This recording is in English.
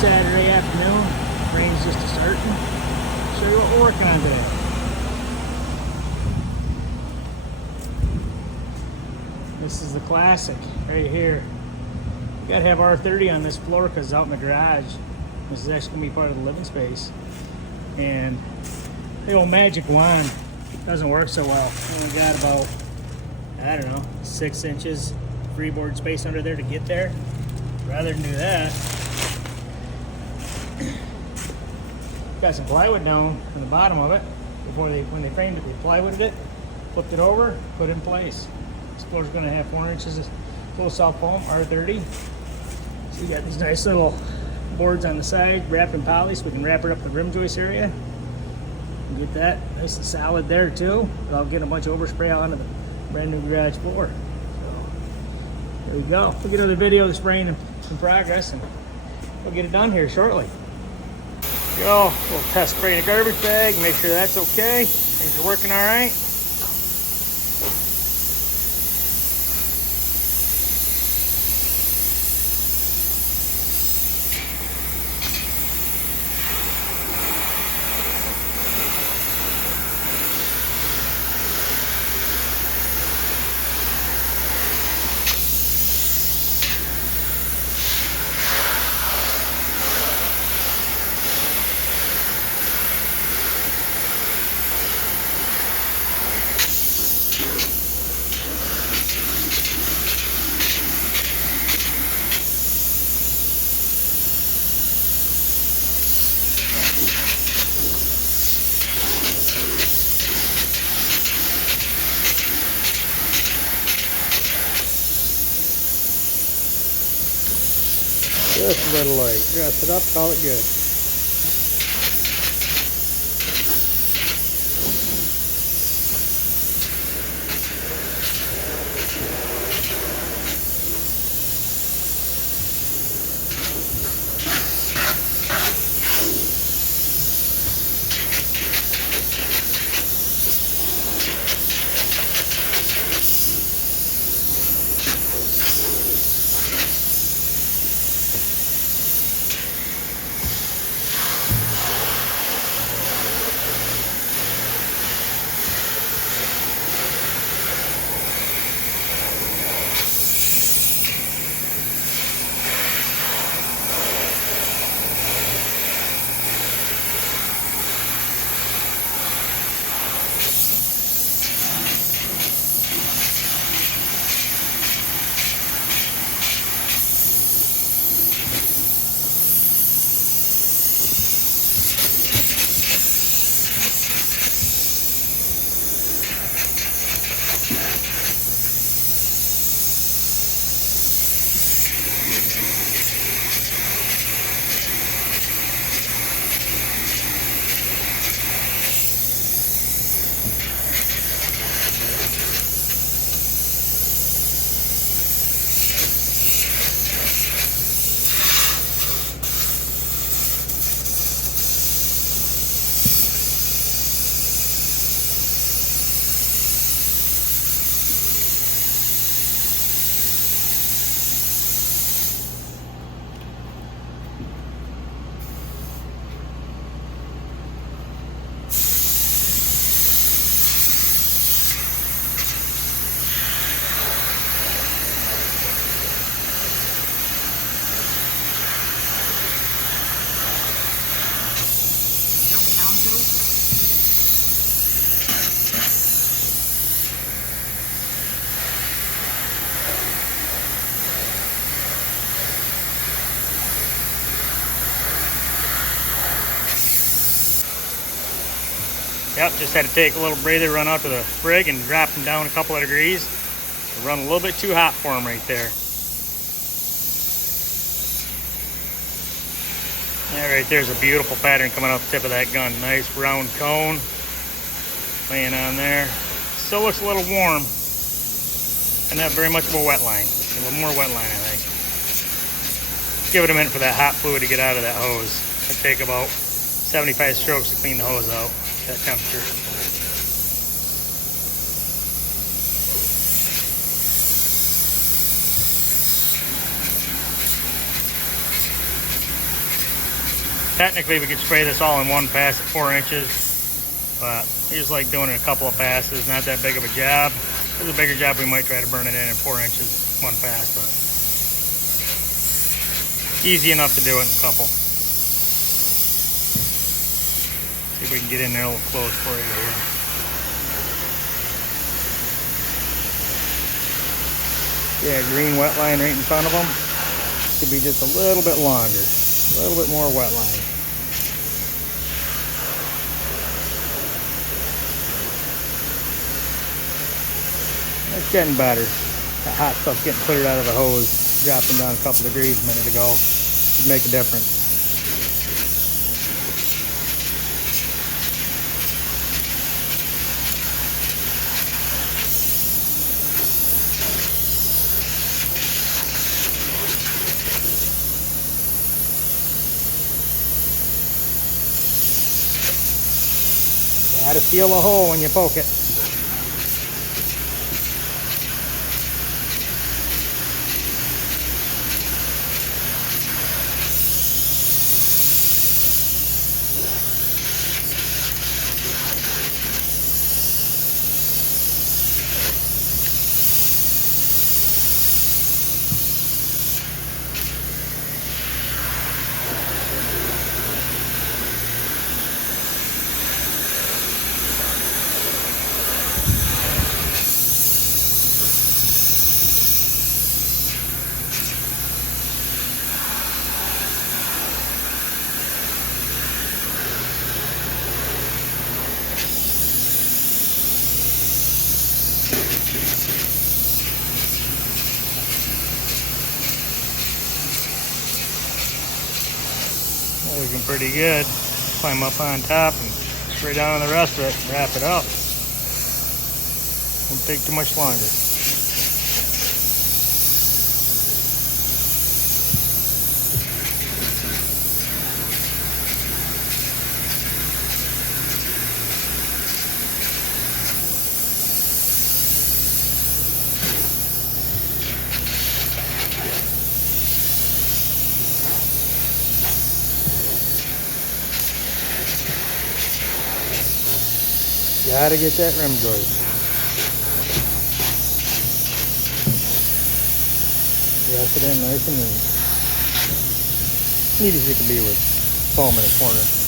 Saturday afternoon. Rain's just starting. Show you what we're working on today. This is the classic right here. You gotta have R30 on this floor because it's out in the garage. This is actually gonna be part of the living space. And the old magic wand doesn't work so well. We only got about, I don't know, 6 inches freeboard space under there to get there. Rather than do that, got some plywood down on the bottom of it. When they framed it, they plywooded it, flipped it over, put it in place. This floor's gonna have 4 inches of full soft foam, R30. So you got these nice little boards on the side, wrapped in poly, so we can wrap it up the rim joist area. And get that nice and solid there too, without getting a bunch of overspray onto the brand new garage floor. So there we go. We'll get another video of the spraying in progress, and we'll get it done here shortly. Go. We'll test spraying a garbage bag, make sure that's okay. Things are working all right. Just a little light. Dress it up, call it good. Yep, just had to take a little breather, run out to the rig and drop them down a couple of degrees. Run a little bit too hot for them right there. That right there's a beautiful pattern coming off the tip of that gun. Nice round cone laying on there. Still looks a little warm and not very much of a wet line. A little more wet line, I think. Give it a minute for that hot fluid to get out of that hose. It'll take about 75 strokes to clean the hose out at that temperature. Technically, we could spray this all in one pass at 4 inches, but we just like doing it in a couple of passes. Not that big of a job. If it's a bigger job, we might try to burn it in at 4 inches, one pass, but easy enough to do it in a couple. See if we can get in there a little close for you here. Yeah, green wet line right in front of them. Could be just a little bit longer, a little bit more wet line. It's getting better. The hot stuff's getting cleared out of the hose, dropping down a couple degrees a minute ago. Should make a difference. Gotta seal a hole when you poke it. Looking pretty good. Climb up on top and spray down on the rest of it and wrap it up. Won't take too much longer. Gotta get that rim joist. Rest it in nice and neat. Neat as you can be with foam in a corner.